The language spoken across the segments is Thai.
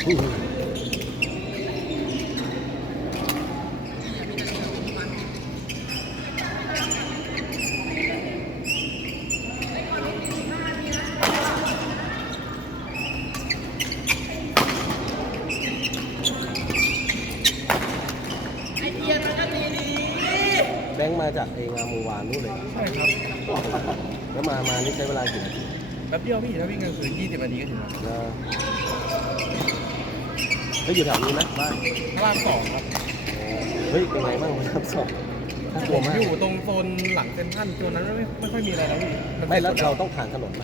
แบงค์มาจากเองามูวานนู่นเลย ใช่ครับแล้วมา มานี่ใช้เวลากี่นาทีแป๊บเดียวพี่ถ้าวิ่งกลางคืน20นาทีก็ถึงแล้ว นะ แล้วอยู่แถวนี้นะบ้านพระรามสองครับเฮ้ยเป็นไงบ้างพระรามสองน่ากผลัวมมากอยู่ตรงโซนหลังเซ็นทรัลโซนนั้นไม่ไม่ค่อยมีอะไรแล้วพี่นไม่แล้วป็นเราต้องผ่านถนนไหม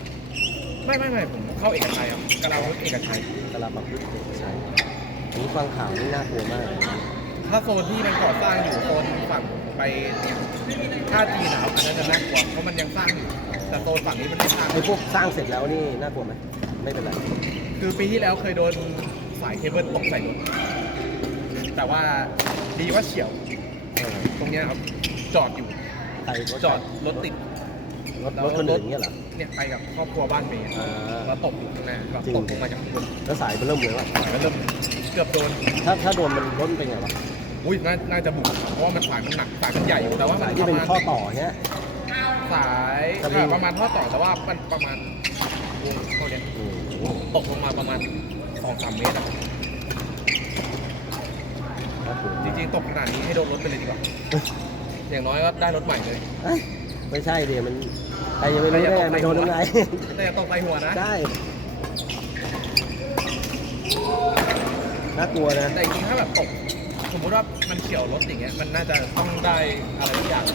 ไม่ไม่ไม่ผมเข้าเอกชัยครับกระลาวุธเอกชัยตลาดบางพุทธใช่อันนี้ฟังข่าวนี่น่ากลัวมากถ้าโซนที่มันก่อสร้างอยู่โซนฝั่งไปท่าจีนนะครับอันนั้นจะน่ากลัวเพราะมันยังสร้างอยู่แต่โซนฝั่งนี้มันไม่สร้าง ไอ้พวกสร้างเสร็จแล้วนี่น่ากลัวไหมไม่เป็นไรคือปีที่แล้วเคยโดน สายเคเบิลตกใส่รถแต่ว่าดีว่าเฉียวเออตรงเนี้ยครับจอดอยู่ใครรถจอดรถติดรถรถคนอื่นอย่างเงี้ยเหรอ เนี่ยไปกับครอบครัวบ้านเมย์อ่า แล้วตกอยู่ข้างหน้าแบบจริงตกลงมาจากข้างบนแล้วสายมันเริ่มเลยว่ะสายก็เริ่มเกือบโดน ถ้าถ้าโดนมันรถมันเป็นไงวะอุ้ยน่าน่าจะบุกครับเพราะว่ามันสายมันหนักสายมันใหญ่อยู่แต่ว่ามัสายนที่ปเป็นระมาณข้อต่อเนี้ย สายสลิง อ่าประมาณท่อต่อแต่ว่ามันประมาณวงเท่าเนี้ยโอ้โหตกลงมาประมาณ สองสามเมตรอะน่ากลัวจริงๆตกขนาดนี้ให้โดนรถไปเลยดีกว่า อย่างน้อยก็ได้รถใหม่เลยเอ้ยไม่ใช่เดี๋ยวมันใครจะไม่รู้ได้ไงมันโดนยังไง แต่อย่าตกใส่หัวนะ ได้น่ากลัวนะ แต่จริงๆถ้าแบบตก สมมติว่ามันเฉียวรถอย่างเงี้ย มันน่าจะต้องได้อะไรทุกอย่าง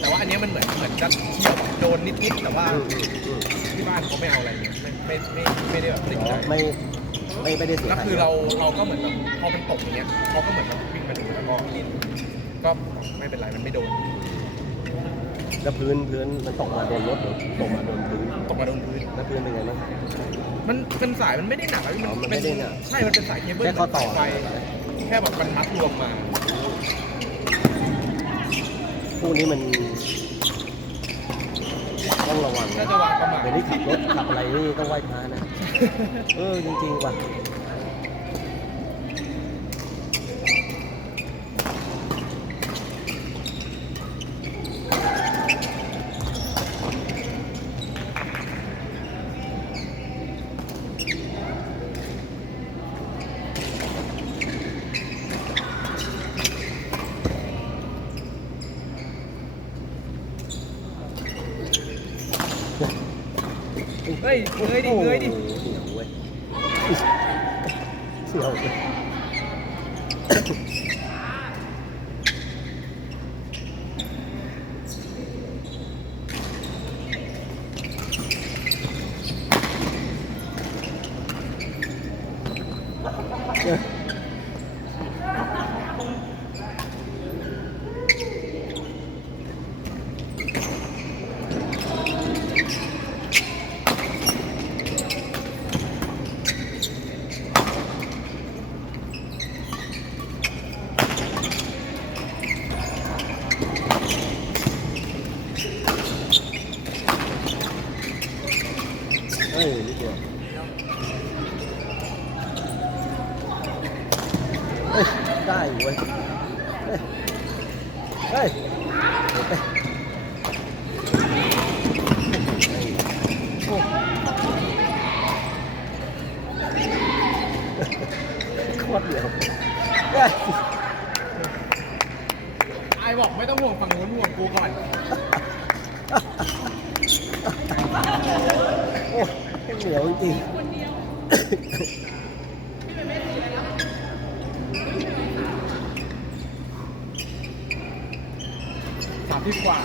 แต่ว่าอันเนี้ยมันเหมือนเหมือนจะเฉียวแบบโดนนิดๆ แต่ว่าอืมอืมอืมที่บ้านเขาไม่เอาอะไรเลยไม่ไม่ไม่ไม่ได้แบบติดอ๋ใจอไม่ ไม่ไม่ได้เสียแล้วหายคือเราเราก็เหมือนแบบพอมันตกอย่างเงี้ยเขาก็เหมือนแบบวิ่งมาดูแล้วก็ก็ไม่เป็นไรมันไม่โดนแล้วพื้นพื้นมันตกมาโดนรถหรือตกมาโดนพื้นตกมาโดนพื้นแล้วพื้นเป็นไงบ้าง มันเป็นสายมันไม่ได้หนักอะอ๋อมันเป็ไม่ได้หนักใช่มันเป็นสายเคเบิลแค่ข้อต่อสายไฟแค่แบบมันมัดรวมมาพวกนี้มัน ต้องระวังน่าจะวางประมาณ เดี๋ยวนี้ขับรถขับอะไรนี่ต้องไหว้พระนะ เออจริงๆว่ะ ยเงยดิเงยดิโอ้โหเสียวเว้ย เอ้ยนิดเดียวเฮ้ยได้อยู่เว้ยเฮ้ยเฮ้ยโคตรเดียวเฮ้ยไอบอกไม่ต้องห่วงฝั่งนู้นห่วงกูก่อน อ้ยเหนียวจริงสามที่กว่า